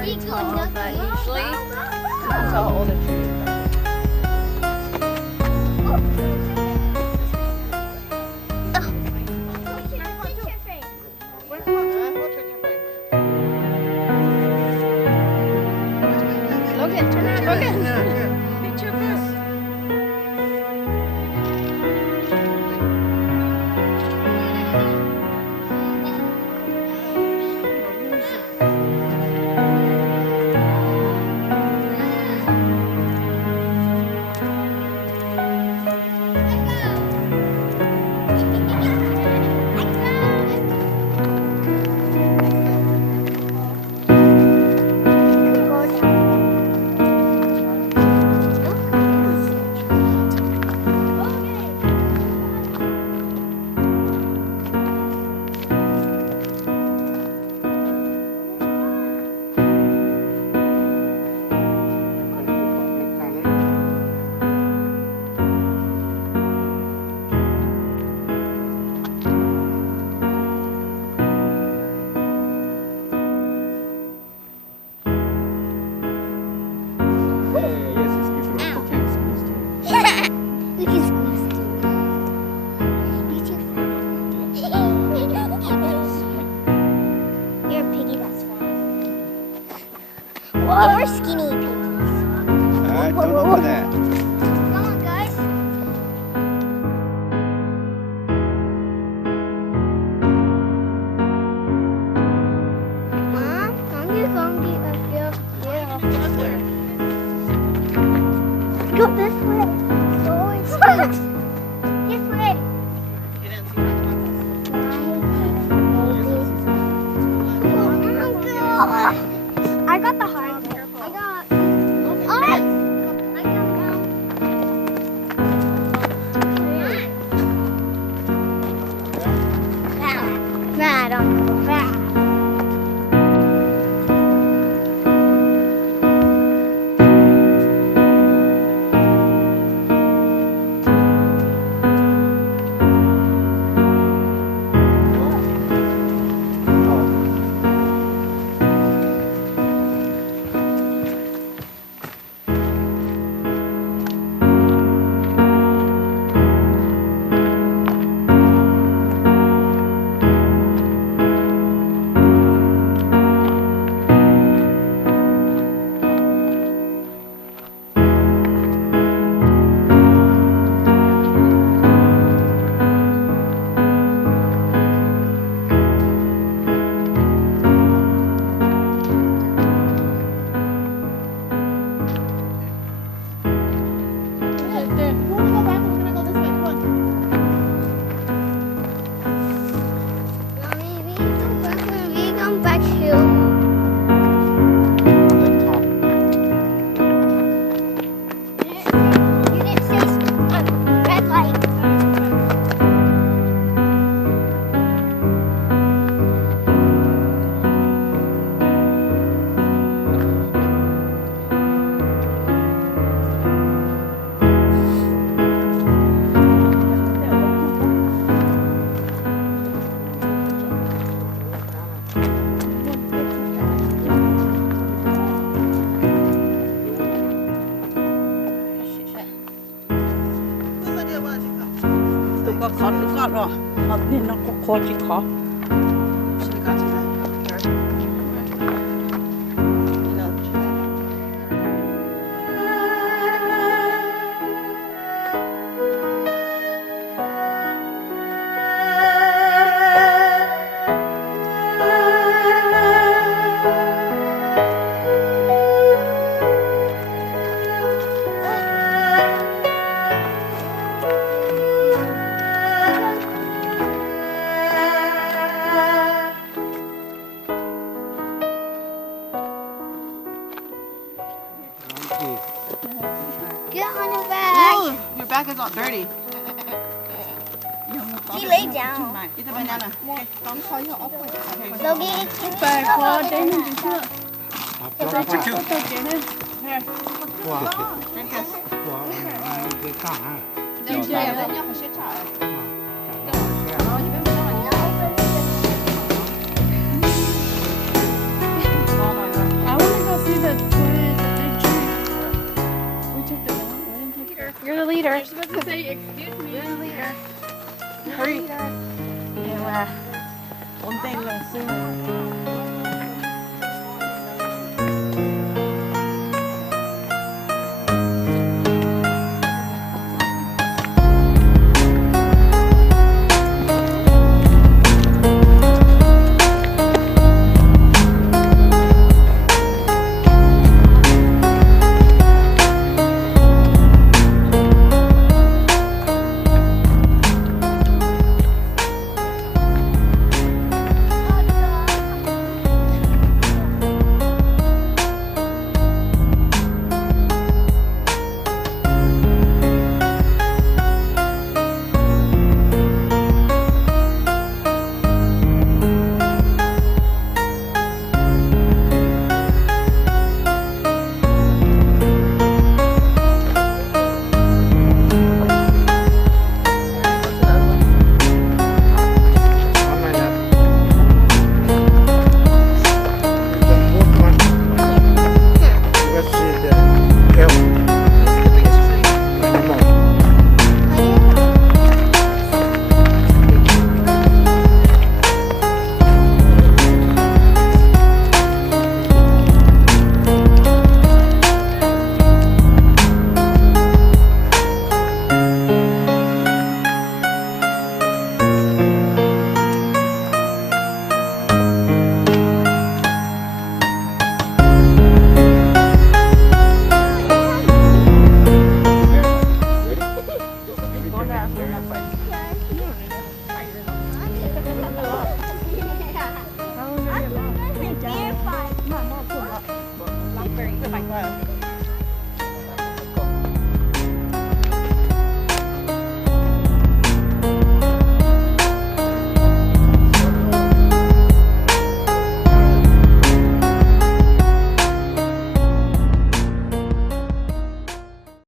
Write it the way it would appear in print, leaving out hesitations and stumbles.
already tall, but usually you can tell how old a tree is. Logan, turn around, Logan. Picture first. Whoa, we're skinny piggies. Alright, don't open that. Come on, guys. Mom, hungry, I feel Go this way. Go this way. This way. Oh, God. I got the hard one. I got. Oh! I got one. Bad on the back. 언니 너 거지 가. Get on your back. Ooh, your back is all dirty. He laid down. Eat the banana. Logan, Bà có đến gì chưa? Here. Drink this. Đây chơi à? Đây nhau sẽ trả. I want You're the leader. You're supposed to say, excuse me. You're the leader. Hurry. Yeah. One thing lang soon. Beer fight.